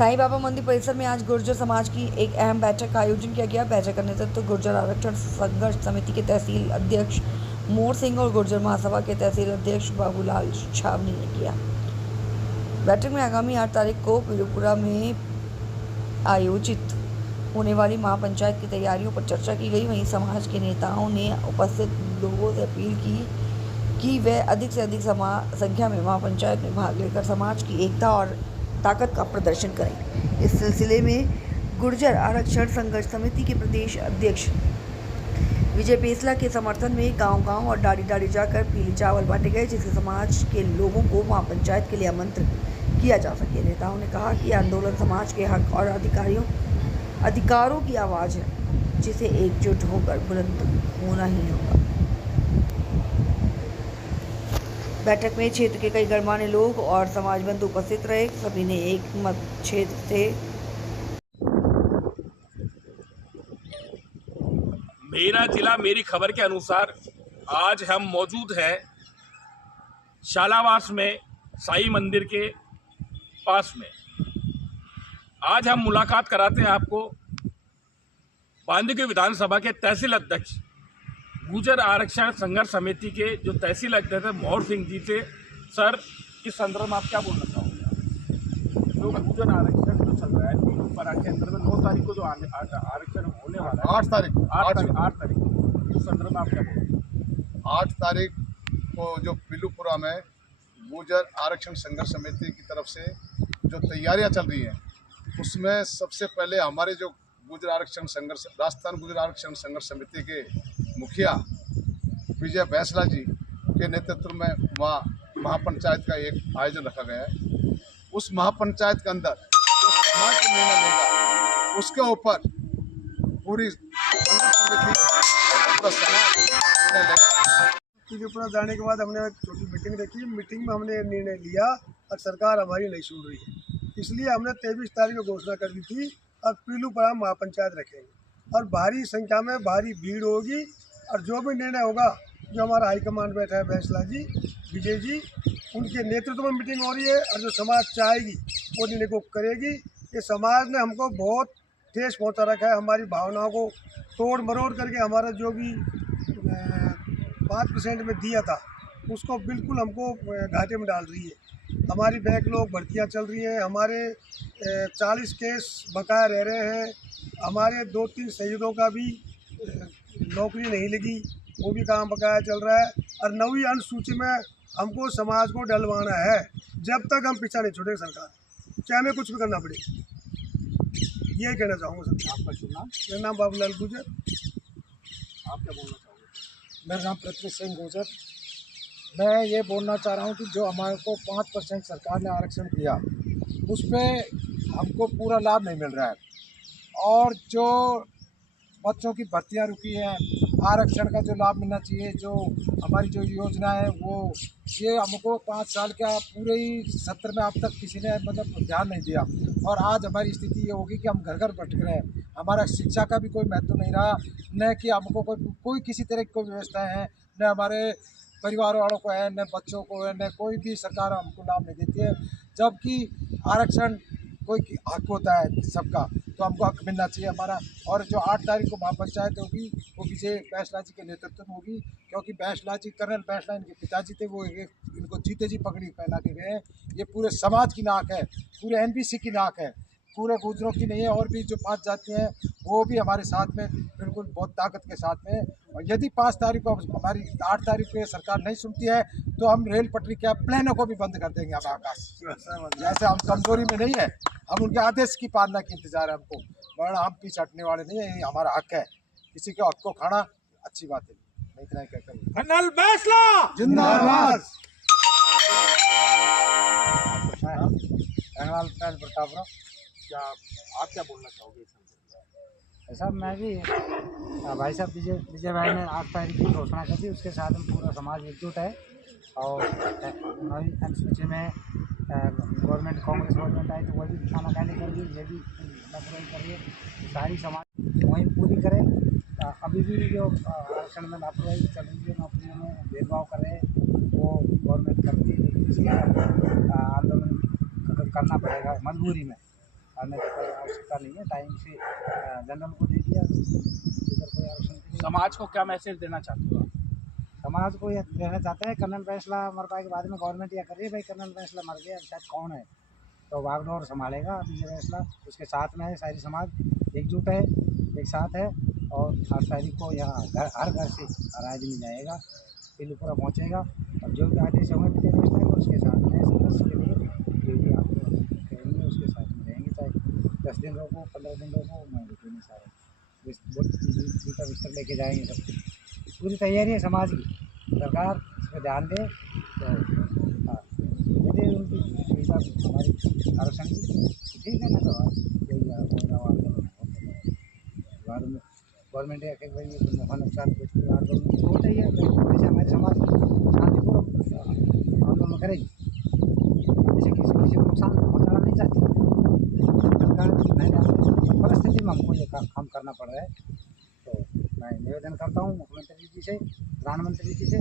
साईं बाबा मंदिर परिसर में आज गुर्जर समाज की एक अहम बैठक का आयोजन किया गया। बैठक का नेतृत्व गुर्जर आरक्षण संघर्ष समिति के तहसील अध्यक्ष मोर सिंह और गुर्जर महासभा के तहसील अध्यक्ष बाबूलाल छावनी ने किया। बैठक में आगामी 8 तारीख को पीलूपुरा में आयोजित होने वाली महापंचायत की तैयारियों पर चर्चा की गई। वहीं समाज के नेताओं ने उपस्थित लोगों से अपील की कि वे अधिक से अधिक संख्या में महापंचायत में भाग लेकर समाज की एकता और ताकत का प्रदर्शन करें। इस सिलसिले में गुर्जर आरक्षण संघर्ष समिति के प्रदेश अध्यक्ष विजय पेसला के समर्थन में गांव-गांव और डाड़ी-डाड़ी जाकर पीले चावल बांटे गए, जिससे समाज के लोगों को महापंचायत के लिए आमंत्रित किया जा सके। नेताओं ने कहा कि आंदोलन समाज के हक और अधिकारों की आवाज़ है, जिसे एकजुट होकर बुलंद होना ही होगा। बैठक में क्षेत्र के कई गणमान्य लोग और समाज बंधु उपस्थित रहे। सभी ने एक मत क्षेत्र से मेरा जिला मेरी खबर के अनुसार आज हम मौजूद हैं शालावास में साईं मंदिर के पास में। आज हम मुलाकात कराते हैं आपको बांदीकुई विधानसभा के तहसील अध्यक्ष गुर्जर आरक्षण संघर्ष समिति के जो तहसील अध्यक्ष है मोर सिंह जी से। सर, इस संदर्भ में आप क्या बोलना चाहोगे? जो गुर्जर आरक्षण जो चल रहा है पीलूपुरा के अंदर में 9 तारीख को जो आरक्षण होने वाला है, 8 तारीख को, इस संदर्भ में आप क्या बोलोगे? 8 तारीख को जो पीलूपुरा में गुर्जर आरक्षण संघर्ष समिति की तरफ से जो तैयारियां चल रही हैं, उसमें सबसे पहले हमारे जो राजस्थान गुर्जर आरक्षण संघर्ष समिति के मुखिया विजय पेसला जी के नेतृत्व में वहाँ महापंचायत का एक आयोजन रखा गया है। उस महापंचायत के अंदर जो समाज का निर्णय लेगा, उसके ऊपर पूरी संघर्ष समिति पूरा समाज निर्णय लेगा। पीलूपुरा जाने के बाद हमने एक छोटी मीटिंग रखी। मीटिंग में हमने निर्णय लिया और सरकार हमारी नहीं सुन रही है, इसलिए हमने 23 तारीख को घोषणा कर दी थी अब पीलूपुरा महापंचायत रखेंगे और भारी संख्या में भारी भीड़ होगी। और जो भी निर्णय होगा, जो हमारा हाईकमांड बैठा है फैसला जी, विजय जी, उनके नेतृत्व में मीटिंग हो रही है और जो समाज चाहेगी वो निर्णय को करेगी। ये समाज ने हमको बहुत ठेस पहुँचा रखा है, हमारी भावनाओं को तोड़ मरोड़ करके हमारा जो भी 5% में दिया था उसको बिल्कुल हमको घाटे में डाल रही है। हमारी बैकलॉग भर्तियाँ चल रही हैं, हमारे 40 केस बकाया रह रहे हैं, हमारे 2-3 शहीदों का भी नौकरी नहीं लगी, वो भी काम बकाया चल रहा है। और 9वीं अनुसूची में हमको समाज को डलवाना है। जब तक हम पीछा नहीं छोड़े सरकार, चाहे हमें कुछ भी करना पड़े। यही कहना चाहूँगा सर। आपका शुभ नाम? मेरा नाम बाबूलाल गुर्जर। आप क्या बोलना चाहोगे? मेरा नाम पृथ्वी सिंह गुर्जर। मैं ये बोलना चाह रहा हूँ कि जो हमारे को 5% सरकार ने आरक्षण दिया, उस पर हमको पूरा लाभ नहीं मिल रहा है। और जो बच्चों की भर्तियाँ रुकी हैं, आरक्षण का जो लाभ मिलना चाहिए, जो हमारी जो योजना है, वो ये हमको 5 साल का पूरे ही सत्र में अब तक किसी ने मतलब ध्यान नहीं दिया। और आज हमारी स्थिति ये होगी कि हम घर घर भटक रहे हैं। हमारा शिक्षा का भी कोई महत्व नहीं रहा, न कि हमको कोई किसी तरह की कोई व्यवस्था है, न हमारे परिवार वालों को है, न बच्चों को है, न कोई भी सरकार हमको लाभ नहीं देती है। जबकि आरक्षण कोई हक होता है सबका, तो हमको हक मिलना चाहिए हमारा। और जो 8 तारीख को महापंचायत होगी वो विजय पेसला जी के नेतृत्व में होगी, क्योंकि पेसला जी, कर्नल पेसला इनके पिताजी थे, वो इनको जीते जी पगड़ी पहना के गए हैं। ये पूरे समाज की नाक है, पूरे NBC की नाक है, पूरे गुर्जरों की नहीं है। और भी जो 5 जातियाँ हैं वो भी हमारे साथ में बिल्कुल बहुत ताकत के साथ में। और यदि 5 तारीख को हमारी 8 तारीख को सरकार नहीं सुनती है तो हम रेल पटरी के प्लेनों को भी बंद कर देंगे। हम आकाश जैसे हम कमजोरी में नहीं है, हम उनके आदेश की पालना की इंतजार है हमको, वरना हम पीछे हटने वाले नहीं है। ये हमारा हक है, किसी के हक को खाना अच्छी बात है। मैं इतना ही कहता हूँ। कर्नल पेसला जिंदाबाद। क्या आप क्या बोलना चाहोगे? ऐसा मैं भी भाई साहब विजय भाई ने 8 तारीख की घोषणा कर दी, उसके साथ में पूरा समाज एकजुट है। और 9वीं अनुसूची में गवर्नमेंट, कांग्रेस गवर्नमेंट आई तो वही भी खाना कर दी, ये भी लापरवाही कर रही है। सारी समाज वही पूरी करे। अभी भी जो आरक्षण में लापरवाही चल रही है, नौकरियों में भेदभाव कर रहे हैं, वो गवर्नमेंट करती है। आंदोलन करना पड़ेगा मजबूरी में। आने की कोई आवश्यकता नहीं है। टाइम से जनरल को दे दिया, इधर कोई आरक्षण की नहीं। समाज को क्या मैसेज देना चाहते हो आप? समाज को यह देना चाहते हैं, कर्नल फैसला मर पाए के बाद में गवर्नमेंट यह कर रही है, भाई कर्नल फैसला मर गया, अब शायद कौन है तो बागडोर संभालेगा विजय फैसला। उसके साथ में है सारी समाज, एकजुट है, एक साथ है। और 8 तारीख को यहाँ हर घर से हर आदमी जाएगा, पीलूपुरा पहुँचेगा और जो भी आदेश होंगे विजय फैसला के उसके साथ में संघर्ष के लिए जो भी आप करेंगे उसके साथ में रहेंगे, चाहे 10 दिन रोको, 15 दिन रोको, महीने के नहीं सारे जूता बिस्तर लेके जाएंगे। सब पूरी तैयारी है समाज की, सरकार इस पर ध्यान दे तो दे उनकी सुविधा हमारी आरक्षण की, ठीक है ना। तो यही गवर्नमेंट है कि भाई नफा नुकसान कुछ होता ही है, वैसे हमारे समाज शांतिपूर्वक आंदोलन करेगी, जैसे किसी को नुकसान पहुँचाना नहीं चाहती सरकार, नहीं जानते परिस्थिति में हमको ये काम करना पड़ रहा है। तो मैं निवेदन करता हूँ मुख्यमंत्री जी से, प्रधानमंत्री जी से,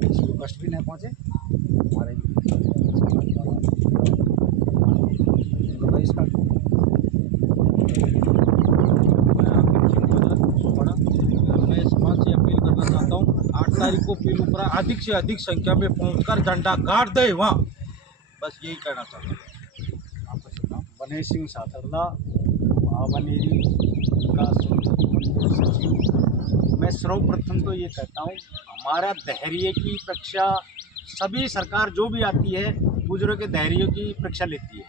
किसी को कष्ट भी नहीं पहुँचे, हमारे बहिष्कार। मैं समाज से अपील करना चाहता हूँ 8 तारीख को पीलूपुरा अधिक से अधिक संख्या में पहुंचकर झंडा गाड़ दे वहाँ, बस यही कहना चाहता हूँ। बने सिंह साथरला, महाबनेरी विकास समिति सचिव। मैं सर्वप्रथम तो ये कहता हूँ, हमारा धैर्य की परीक्षा सभी सरकार जो भी आती है गुजरों के धैर्य की परीक्षा लेती है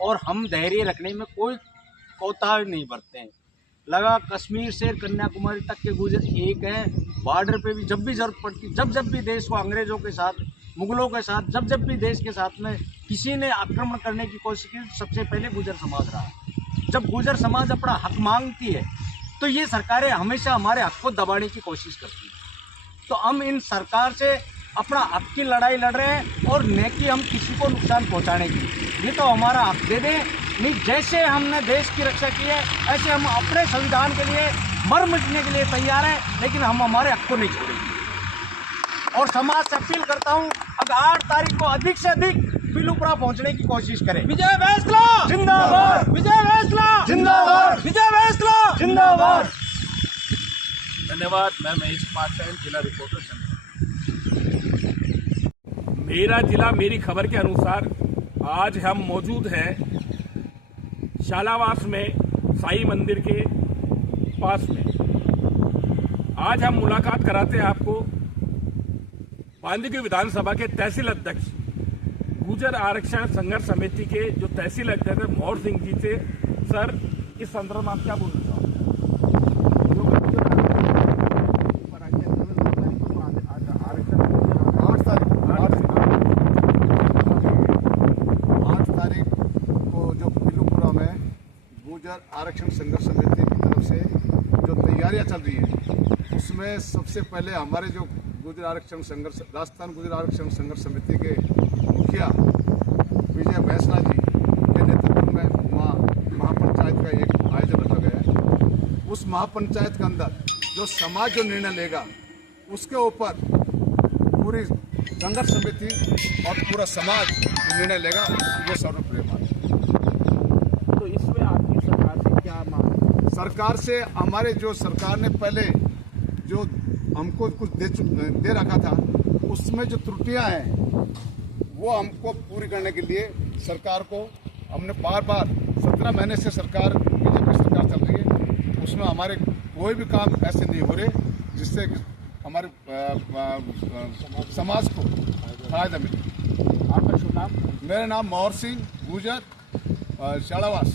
और हम धैर्य रखने में कोई कोताही नहीं बरतते हैं। लगा कश्मीर से कन्याकुमारी तक के गुजर एक हैं, बॉर्डर पे भी जब भी जरूरत पड़ती, जब भी देश को अंग्रेज़ों के साथ, मुगलों के साथ, जब भी देश के साथ में किसी ने आक्रमण करने की कोशिश की, सबसे पहले गुजर समाज रहा। जब गुजर समाज अपना हक मांगती है तो ये सरकारें हमेशा हमारे हक को दबाने की कोशिश करती है। तो हम इन सरकार से अपना हक की लड़ाई लड़ रहे हैं और न कि हम किसी को नुकसान पहुंचाने की। ये तो हमारा हक दे दें, नहीं जैसे हमने देश की रक्षा की है ऐसे हम अपने संविधान के लिए मर मिटने के लिए तैयार हैं, लेकिन हम हमारे हक को नहीं छोड़ेंगे। और समाज से अपील करता हूँ, अब 8 तारीख को अधिक से अधिक पीलूपुरा पहुंचने की कोशिश करें। विजय फैसला जिंदाबाद, विजय फैसला जिंदाबाद, विजय फैसला जिंदाबाद। धन्यवाद। मैं महेश कुमार सैन, जिला रिपोर्टर चंद्रपुर। मेरा जिला मेरी खबर के अनुसार आज हम मौजूद हैं शालावास में, साई मंदिर के पास में। आज हम मुलाकात कराते हैं आपको बांदीकुई विधानसभा के तहसील अध्यक्ष गुर्जर आरक्षण संघर्ष समिति के जो तहसील अध्यक्ष है मोहर सिंह जी से। सर, इस संदर्भ में आप क्या बोलना चाहोगे? 8 तारीख को जो पीलूपुरा में गुर्जर आरक्षण संघर्ष समिति की तरफ से जो तैयारियां चल रही है, उसमें सबसे पहले हमारे जो गुर्जर आरक्षण संघर्ष, राजस्थान गुर्जर आरक्षण संघर्ष समिति के मुखिया विजय फैसला जी के नेतृत्व में महापंचायत का एक आयोजन रखा गया है। उस महापंचायत के अंदर जो समाज जो निर्णय लेगा उसके ऊपर पूरी संघर्ष समिति और पूरा समाज निर्णय लेगा, ये सर्वप्रिय बात है। तो इसमें आपकी सरकार से क्या मांग? सरकार से हमारे जो सरकार ने पहले जो हमको कुछ दे रखा था, उसमें जो त्रुटियां हैं वो हमको पूरी करने के लिए सरकार को हमने बार 17 महीने से सरकार, बीजेपी सरकार चल रही है, उसमें हमारे कोई भी काम ऐसे नहीं हो रहे जिससे हमारे समाज को फायदा मिले। आपका शुभ नाम? मेरा नाम मोहर सिंह, गुर्जर, शालावास,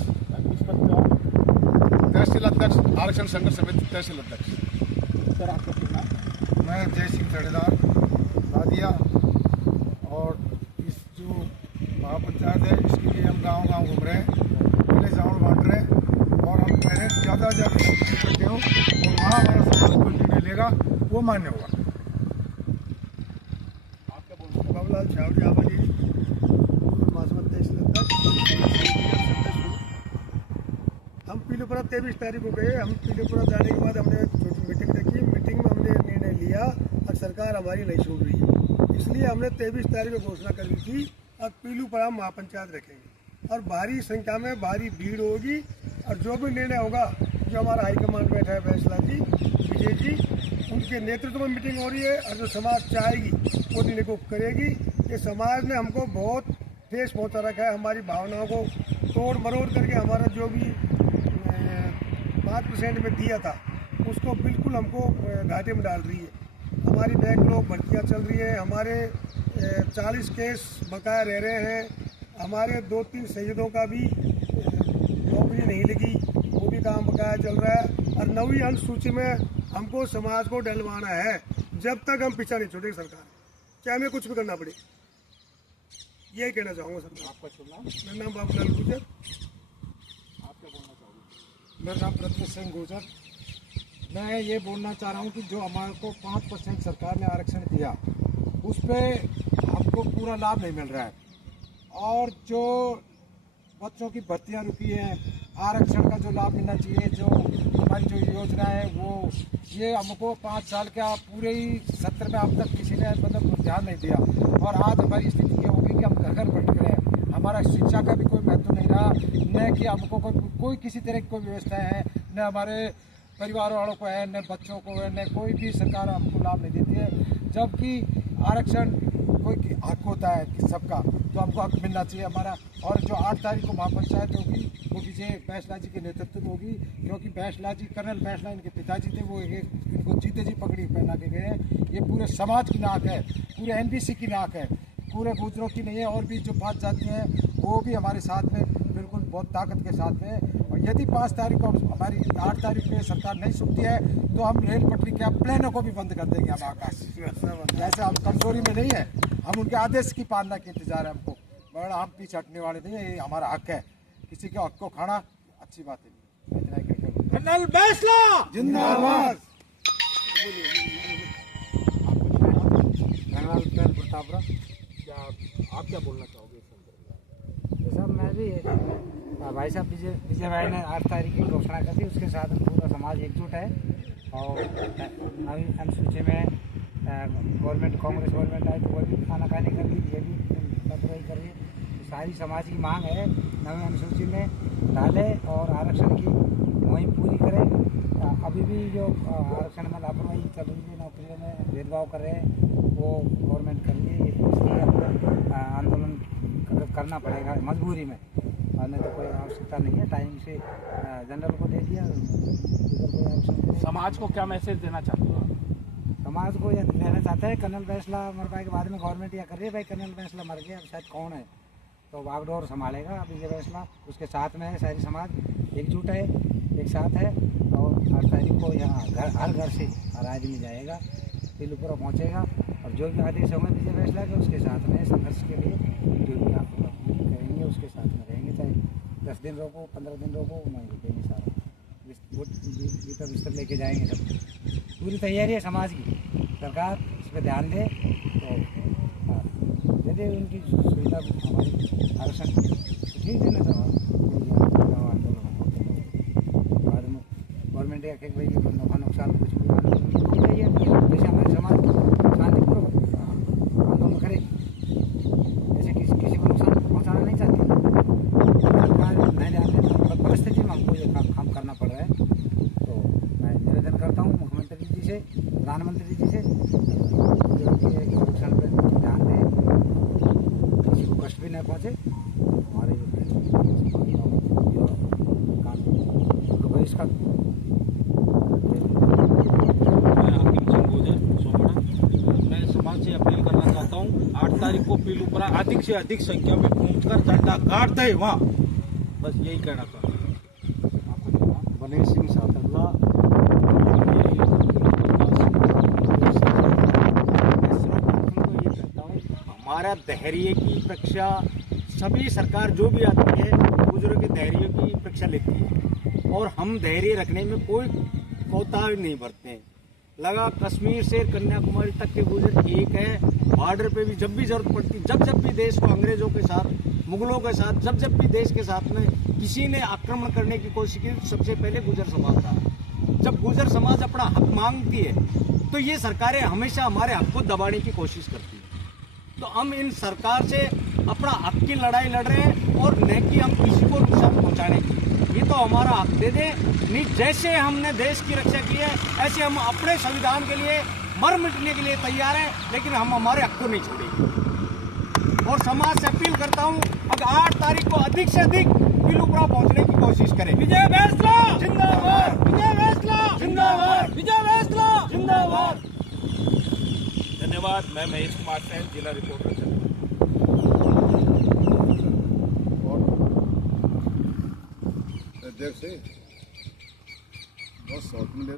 तहसील अध्यक्ष, आरक्षण संघर्ष समिति तहसील अध्यक्ष। सर, आपका शुभ नाम? मैं जय सिंह चढ़ेदार सादिया। और इस जो महापंचायत है इसके लिए हम गांव घूम रहे हैं, पहले चावल बांट रहे हैं और हम कह रहे हैं ज़्यादा से ज़्यादा इकट्ठे हो और वहाँ हमारा समाज को निर्णय लेगा वो मान्य होगा। आपका बोलना? बाबूलाल छावड़ी आबादी महासमिति तहसील अध्यक्ष। हम पीलूपुरा 23 तारीख को गए। हम पीलूपुरा जाने के बाद हमने एक छोटी मीटिंग रखी। मीटिंग में हमने निर्णय लिया और सरकार हमारी नहीं सुन रही है, इसलिए हमने 23 तारीख को घोषणा कर दी थी और पीलूपुरा महापंचायत रखेंगे और भारी संख्या में भारी भीड़ होगी। और जो भी निर्णय होगा, जो हमारा हाईकमांड बैठा है फैसला जी, विजय जी, उनके नेतृत्व में मीटिंग हो रही है और जो समाज चाहेगी वो निर्णय को करेगी। ये समाज ने हमको बहुत ठेस पहुंचा रखा है, हमारी भावनाओं को तोड़ मरोड़ करके हमारा जो भी 5% में दिया था उसको बिल्कुल हमको घाटे में डाल रही है। हमारी बैकलॉग भर्तियाँ चल रही है, हमारे 40 केस बकाया रह रहे हैं, हमारे 2-3 शहीदों का भी नौकरी नहीं लगी, वो भी काम बकाया चल रहा है। और 9वीं अनुसूची में हमको समाज को डलवाना है। जब तक हम पीछा नहीं छोड़ेगी सरकार, चाहे हमें कुछ भी करना पड़े। यही कहना चाहूँगा सर। आपका शुभ नाम? मेरा नाम बाबूलाल गुर्जर। आप क्या बोलना चाहोगे? मेरा नाम प्रत्युष सिंह गुर्जर। मैं ये बोलना चाह रहा हूँ कि जो हमारे को 5% सरकार ने आरक्षण दिया, उस पर हमको पूरा लाभ नहीं मिल रहा है। और जो बच्चों की भर्तियाँ रुकी हैं, आरक्षण का जो लाभ मिलना चाहिए, जो हमारी जो योजना है वो, ये हमको 5 साल का पूरे ही सत्र में अब तक किसी ने मतलब ध्यान नहीं दिया। और आज हमारी स्थिति ये हो गई कि हम घर घर भटक रहे हैं। हमारा शिक्षा का भी कोई महत्व नहीं रहा, न कि हमको कोई किसी तरह की कोई व्यवस्था है, न हमारे परिवार वालों को है, न बच्चों को है, न कोई भी सरकार हमको लाभ नहीं देती है। जबकि आरक्षण कोई हक होता है कि सबका, तो हमको हक मिलना चाहिए हमारा। और जो 8 तारीख को महापंचायत होगी वो विजय बैसला जी के नेतृत्व में होगी, क्योंकि बैसला जी, कर्नल बैसला इनके पिताजी थे, वो इनको जीते जी पगड़ी पहना के गए हैं। ये पूरे समाज की नाक है, पूरे NBC की नाक है, पूरे गुजरों की नहीं है। और भी जो 5 जातियाँ हैं वो भी हमारे साथ में बिल्कुल बहुत ताकत के साथ में। और यदि 5 तारीख को हमारी 8 तारीख पे सरकार नहीं सुनती है तो हम रेल पटरी के प्लेनों को भी बंद कर देंगे। हम आकाश जैसे हम कमजोरी में नहीं है, हम उनके आदेश की पालना के इंतजार है हमको, मगर हम पीछे हटने वाले नहीं है। ये हमारा हक है, किसी के हक को खाना अच्छी बात है। कर्नल बैसला जिंदाबाद। कर्नल प्रतापरा। आप क्या बोलना चाहोगे इस संदर्भ में? साहब मैं भी भाई साहब विजय भाई ने 8 तारीख की घोषणा कर दी, उसके साथ पूरा समाज एकजुट है। और 9वीं अनुसूची में गवर्नमेंट, कांग्रेस गवर्नमेंट आए तो वो भी खाना खाने कर दी, ये भी लापरवाही कर रही है। तो सारी समाज की मांग है 9वीं अनुसूची में डाले और आरक्षण की मुहिम पूरी करें। अभी भी जो आरक्षण में लापरवाही चल रही है, नौकरियों में भेदभाव कर रहे हैं, वो गवर्नमेंट कर रही है। इसलिए हमको आंदोलन करना पड़ेगा मजबूरी में, और नहीं तो कोई आवश्यकता नहीं है। टाइम से जनरल को दे दिया, समाज को क्या मैसेज देना चाहते हो? समाज को यह कहना चाहता है, कर्नल बैसला मर पाए के बाद में गवर्नमेंट यह कर रही है, भाई कर्नल बैसला मर गया, अब शायद कौन है तो बागडोर संभालेगा विजय बैसला। उसके साथ में है सारी समाज एकजुट है, एक साथ है। और 8 तारीख को यहाँ हर घर से हर आदमी जाएगा, पीलूपुरा पहुँचेगा और जो भी आदेश होंगे विजय बैसला के, उसके साथ में संघर्ष के लिए जो भी आप करेंगे उसके साथ में रहेंगे। चाहे 10 दिन रोको, 15 दिन रोको, वहीं रुकेंगे। सारा बिस्तर बिस्तर लेके जाएंगे। सब पूरी तैयारी है समाज की, सरकार इस पर ध्यान दे तो यदि उनकी सुविधा हमारी आरक्षण ठीक है ना, तो आंदोलन बाद में गवर्नमेंट या भाई नफा नुकसान कुछ भी जैसे हमारे समाज शांतिपूर्वक आंदोलन करे, जैसे किसी को नुकसान पहुँचाना नहीं चाहती सरकार नहीं ध्यान देना, परिस्थिति में हमको ये काम करना पड़ रहा है। तो मैं निवेदन करता हूँ मुख्यमंत्री जी से, प्रधानमंत्री जी से, जो कि आरक्षण पर ध्यान दें, किसी को कष्ट भी नहीं पहुँचे। हमारे जो बहिष्कार मैं समाज से अपील करना चाहता हूँ, 8 तारीख को पीलूपुरा अधिक से अधिक संख्या में पहुंचकर झंडा गाड़ दे वहाँ, बस यही कहना चाहता हूँ। बनेश सिंह सातरला। हमारा धैर्य की परीक्षा सभी सरकार जो भी आती है बुजुर्ग के धैर्य की परीक्षा लेती है, और हम धैर्य रखने में कोई कोताही नहीं बरतते हैं। लगा कश्मीर से कन्याकुमारी तक के गुजर एक है, बॉर्डर पे भी जब भी जरूरत पड़ती, जब भी देश को अंग्रेजों के साथ, मुगलों के साथ, जब भी देश के साथ में किसी ने आक्रमण करने की कोशिश की, सबसे पहले गुजर समाज था। जब गुजर समाज अपना हक मांगती है तो ये सरकारें हमेशा हमारे हक को दबाने की कोशिश करती है। तो तो हम इन सरकार से अपना हक की लड़ाई लड़ रहे हैं और न कि हम किसी को नुकसान पहुंचाने की। ये तो हमारा हक दे दे, नहीं जैसे हमने देश की रक्षा की है ऐसे हम अपने संविधान के लिए मर मिटने के लिए तैयार हैं, लेकिन हम हमारे हक को नहीं छोड़ेंगे। और समाज से अपील करता हूँ, अगर 8 तारीख को अधिक से अधिक पीलूपुरा पहुंचने की कोशिश करें। विजय फैसला जिंदाबाद, विजय फैसला जिंदाबाद, विजय फैसला जिंदाबाद। धन्यवाद। मैं महेश कुमार सेन, जिला रिपोर्टर। देख से बहुत शॉर्ट में ले